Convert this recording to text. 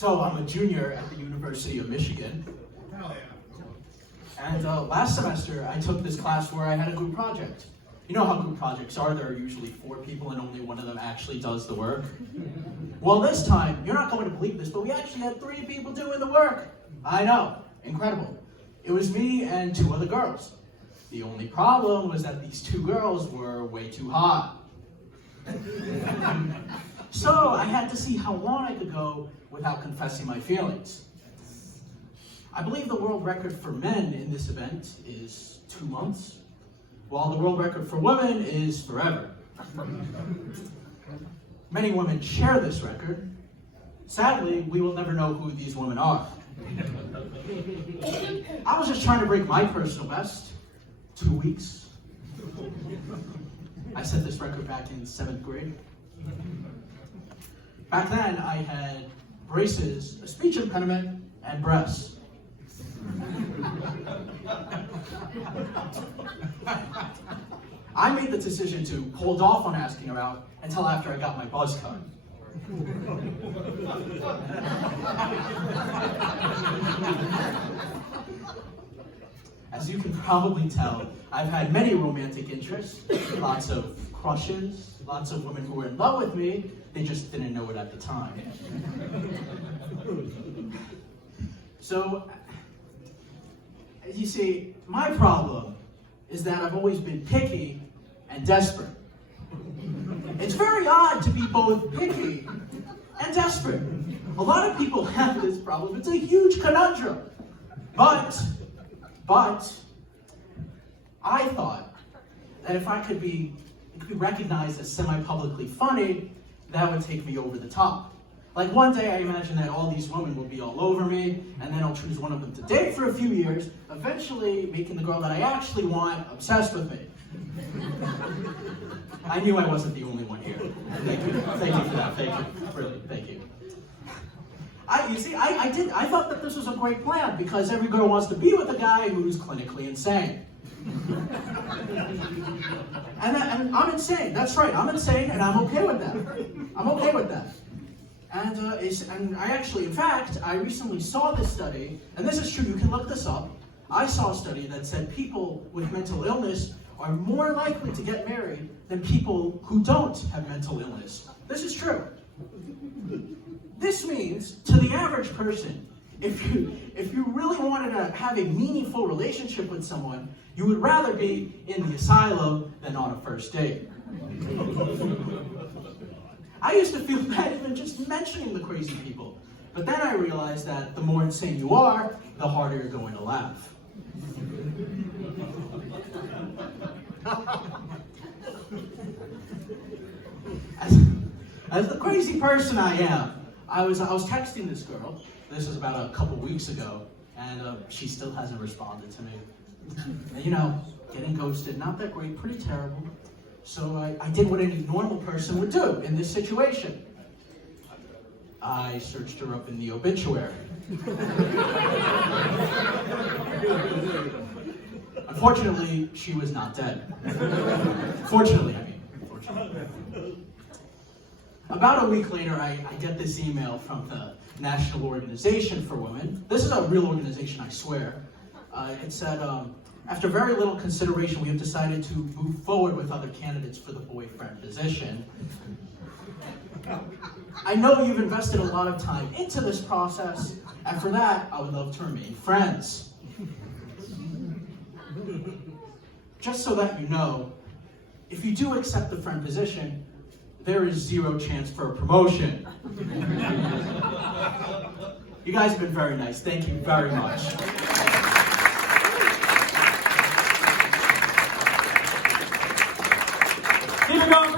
So I'm a junior at the University of Michigan. Hell yeah. And last semester, I took this class where I had a group project. You know how group projects are, there are usually 4 people and only one of them actually does the work. Well, this time, you're not going to believe this, but we actually had 3 people doing the work. I know, incredible. It was me and 2 other girls. The only problem was that these 2 girls were way too hot. So I had to see how long I could go without confessing my feelings. I believe the world record for men in this event is 2 months, while the world record for women is forever. Many women share this record. Sadly, we will never know who these women are. I was just trying to break my personal best. 2 weeks. I set this record back in 7th grade. Back then, I had braces, a speech impediment, and breasts. I made the decision to hold off on asking her out until after I got my buzz cut. As you can probably tell, I've had many romantic interests, lots of crushes, lots of women who were in love with me, they just didn't know it at the time. So, as you see, my problem is that I've always been picky and desperate. It's very odd to be both picky and desperate. A lot of people have this problem. It's a huge conundrum. But I thought that if I could be recognized as semi-publicly funny, that would take me over the top. Like one day I imagine that all these women will be all over me, and then I'll choose one of them to date for a few years, eventually making the girl that I actually want obsessed with me. I knew I wasn't the only one here. Thank you for that, thank you, really, thank you. I thought that this was a great plan because every girl wants to be with a guy who's clinically insane. And I'm insane, that's right, I'm insane and I'm okay with that. I'm okay with that. And I actually, in fact, I recently saw this study, and this is true, you can look this up. I saw a study that said people with mental illness are more likely to get married than people who don't have mental illness. This is true. This means, to the average person, if you really wanted to have a meaningful relationship with someone, you would rather be in the asylum than on a first date. I used to feel bad even just mentioning the crazy people, but then I realized that the more insane you are, the harder you're going to laugh. As the crazy person I am, I was texting this girl. This was about a couple weeks ago, and she still hasn't responded to me. And you know, getting ghosted, not that great, pretty terrible. So I did what any normal person would do in this situation. I searched her up in the obituary. Unfortunately, she was not dead. Fortunately, I mean. Fortunately. About a week later, I get this email from the National Organization for Women. This is a real organization, I swear. It said, after very little consideration, we have decided to move forward with other candidates for the boyfriend position. I know you've invested a lot of time into this process, and for that, I would love to remain friends. Just so that you know, if you do accept the friend position, there is 0 chance for a promotion. You guys have been very nice. Thank you very much. Keep it going.